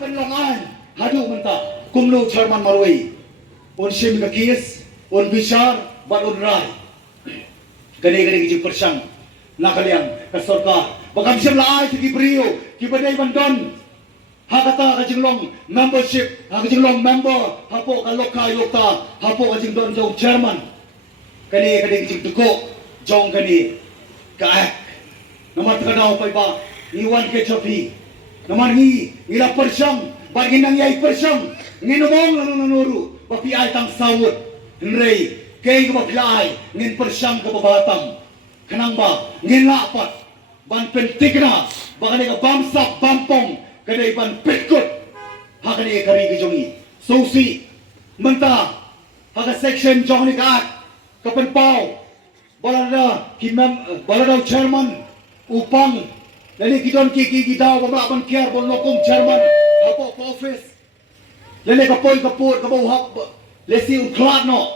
penlongan hadu menta kumlu Chairman Marwai on sim ka kis on bishar bat on rai kani ki persang nakaliang ka Sorkar bakam sim laai ki brio ki badai bandon hakata ka jinglong membership ha ka jinglong member hapo ka Lokayukta hapo ka jingdon Jong Chairman kani ki tuko Jong kani ka nomor kadau Paidbah iwan ke chopi nomor ni ila persang bagi nang yai persang nginomong nanuru bapi ai tang sawut nrei kei ko baplai ngin persang ko babatam kanang ba ngin lapat ban pentikna bagane ka bamsak bampong kadai ban petkut hakani kari ki jongi sosi menta haka section jong ni ka kapan pau balada kimam balada chairman upang lani kidon ki daw ba ban kiar bon lokong chairman hapo office lani kapoy kaput kabaw hap lesi uklat no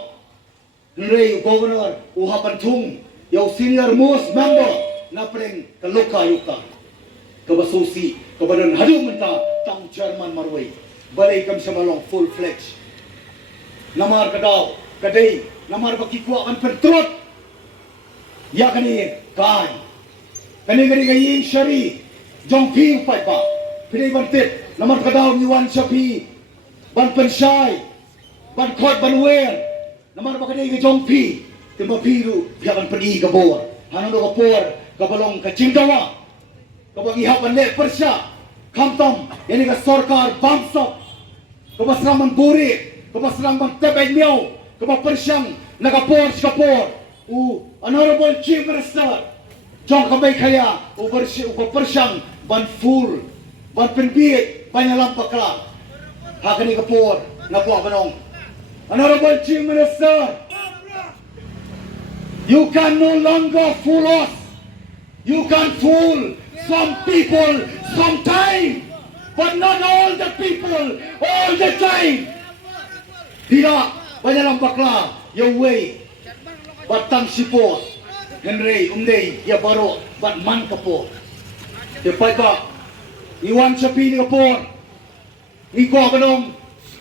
nrei governor uhapan thung yaw senior most member na preng ka Lokayukta ka basusi ka badan hadu menta tang chairman Marwai balay kam sa malong full fledged namar kadaw Kadei namar bakikwa kan pertrot ya kani kai kani kayi shari Jong Ping Paidbah pinay bantit namar kadaw ni wan shapi ban pensai ban kot ban wer namar bakani ka Jong Pi timba piru biakan pedi ka bor hanon ka por ka balong ka jingdawa ka bagihapan le persya kamtam yani ka Sorkar bamsop ka basrang man buri ka basrang man tebay miyaw ka persyang nakapor sa kapor honorable chief minister Jong kamay kaya upapersyang ban full ban penbiit banyalang pakla hakani kapor nakuha banong honorable chief minister you can no longer fool us you can fool some people sometime but not all the people all the time tidak banyalang pakla your way batang sipot Henry umday ya baro bat man kapo ya Paidbah iwan sa pili kapor iko kanong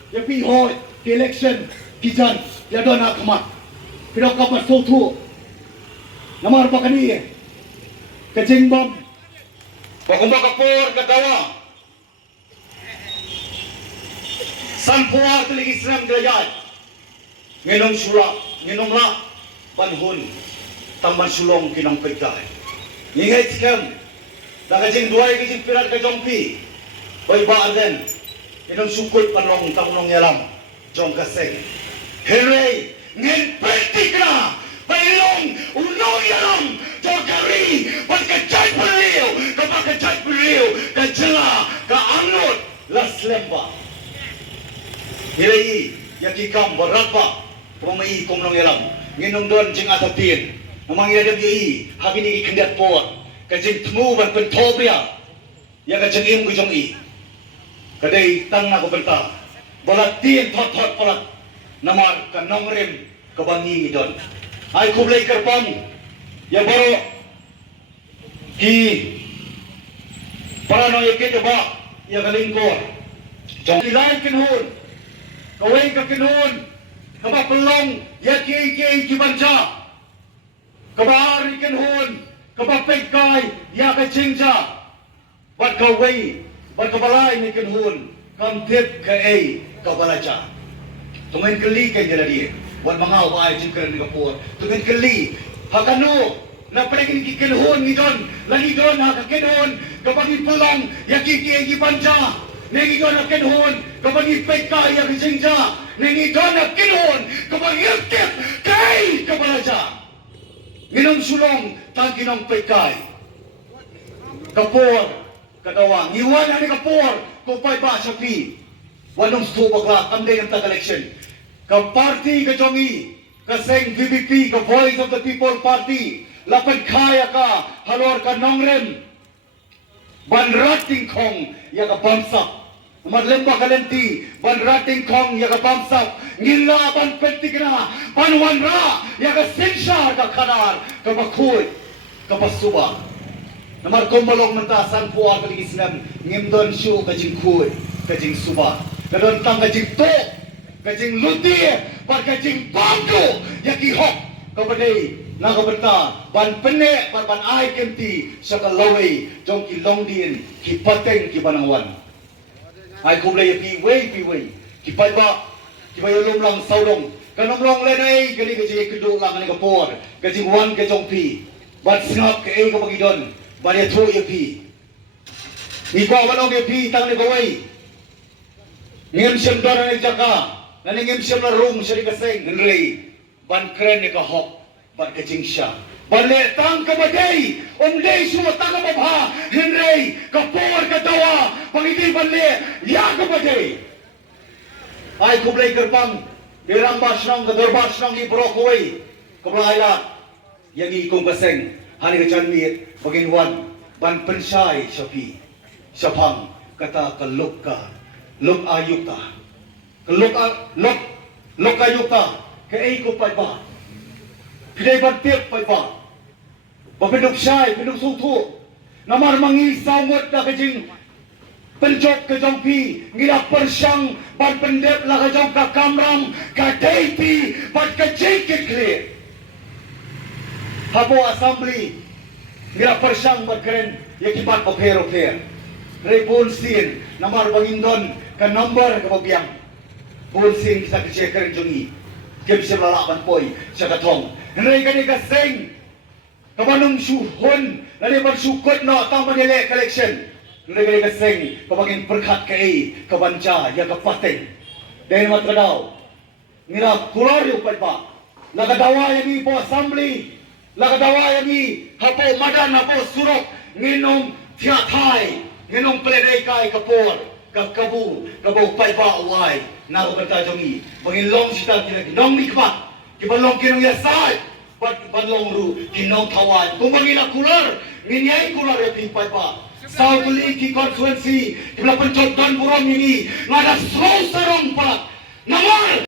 ya pihoy ki election kijan ya doon nakamat pero kapat sotu namar pa kani kajingbam pakumba kapor kagawa sanpuar taligi Islam grayat nginong sura nginong ra banhun tamban sulong kinang Paidbah ngingay tikam nakajing duay kijing pirat ka Jong Pi Paidbah arden inong sukul panong tanong yalam Jong kaseng Henry ngin pentik na pailong unong yalam Jong kari pagkajay paliw kapagkajay paliw kajala kaangot las lemba hilay yakikam barapa pumai kumnong yalam nginong doon jing atapin namang yadam yi hagini ikandat po kajing tmu ban pentobya ya kajing im kujong i kadai tang na ko benta balatin thot palat namar kanong rim kabangi don ay kublay karpam ya baro ki para no yakit ba ya kalingkor jong ilay kinhun kaway ka kinhun kabapelong ya ki banja kabari kinhun kabapegkay ya kachingja bat kaway bat kabalay ni kinhun kamtip kaay kabalaja tumain kali kay jaladi wan mga waay jingkar ni kapur tumain kali hakano na pregin kinhun ni don lagi don hakakinhun kabagi pulong ya ki banja nengi don kinhun kabagi pegkay ya kachingja nengi don kinhun kabagi kamtip kaay kabalaja Ginong sulong tang ginong pekay kapor kagawang iwan ani kapor kung Paidbah sa pi wanong stubakla kamday ng tag-election ka party ka jongi kaseng VVP ka Voice of the People Party lapad kaya ka halor ka nongrem banrating kong ya ka bamsak Madlemba kalenti banrating kong ya ka bamsak ngila ban pentik na panwanra ya ka sinsya ka kanar ka bakuy ka pasuba namar kumbalong mentasan puwa kaligis nam ngimdon siyo ka jingkuy kajing suba kadon tang kajing to kajing luti par kajing bangko yaki hok kabadai nakabenta ban pene par ban ai kenti sakalaway jong ki longdin ki pateng ki banangwan ai kublay pi wei ki Paidbah ki bayolom lang saudong kanong long lenay gani kajing keduk lang ni kapor kajing wan ka jong pi ban singap ke ka bagidon ban ya tho ya pi ikaw walong ya pi tang ni baway ngem siyam dara ni jaka naningem siyam na room siya ni kaseng nrei ban kren ni kahok ban kajing siya ban le tang kabadai day suwa tang babha nrei kapor kadawa pangiti ban le ya kabadai ai kublay kerpang dirang basnong kador basnong ni brokoi kublay la yagi kong kaseng hani ka chanmit bagin wan ban pensai sapi sapang kata Lokayukta Lokayukta kay ko Paidbah Kadei bantir Paidbah bapinuk syai pinuk sutu namar mangi samut da kajing penjok ke jongpi ngira persyang ban pendep la kajong ka kamram Kadei pi ban kajing kekle habo assembly ngira persyang ban keren yakibat oper Rebun sin namar bangindon ka number ka babiang bun sin kita keceker jungi ke bisa lalaban poi sa katong nai kani ka sing kabanung suhon nani marsukot no tang manile collection nai kani ka sing kabagin perkhat kai kabanca ya ka pateng dai matradaw ngira kuloryo Paidbah lagadawa yami po assembly lagadawa yami hapo madan hapo surok nginom tiathai nginong peledai kai kapor kabu Paidbah awai na berta jongi bangilong sita kinong nikmat kibalong kinong yasai banlong ru kinong tawai kumbangila kular nginyai kular ya Paidbah South Liki constituency kibla pencot dan burong ini ngada sarong pa namar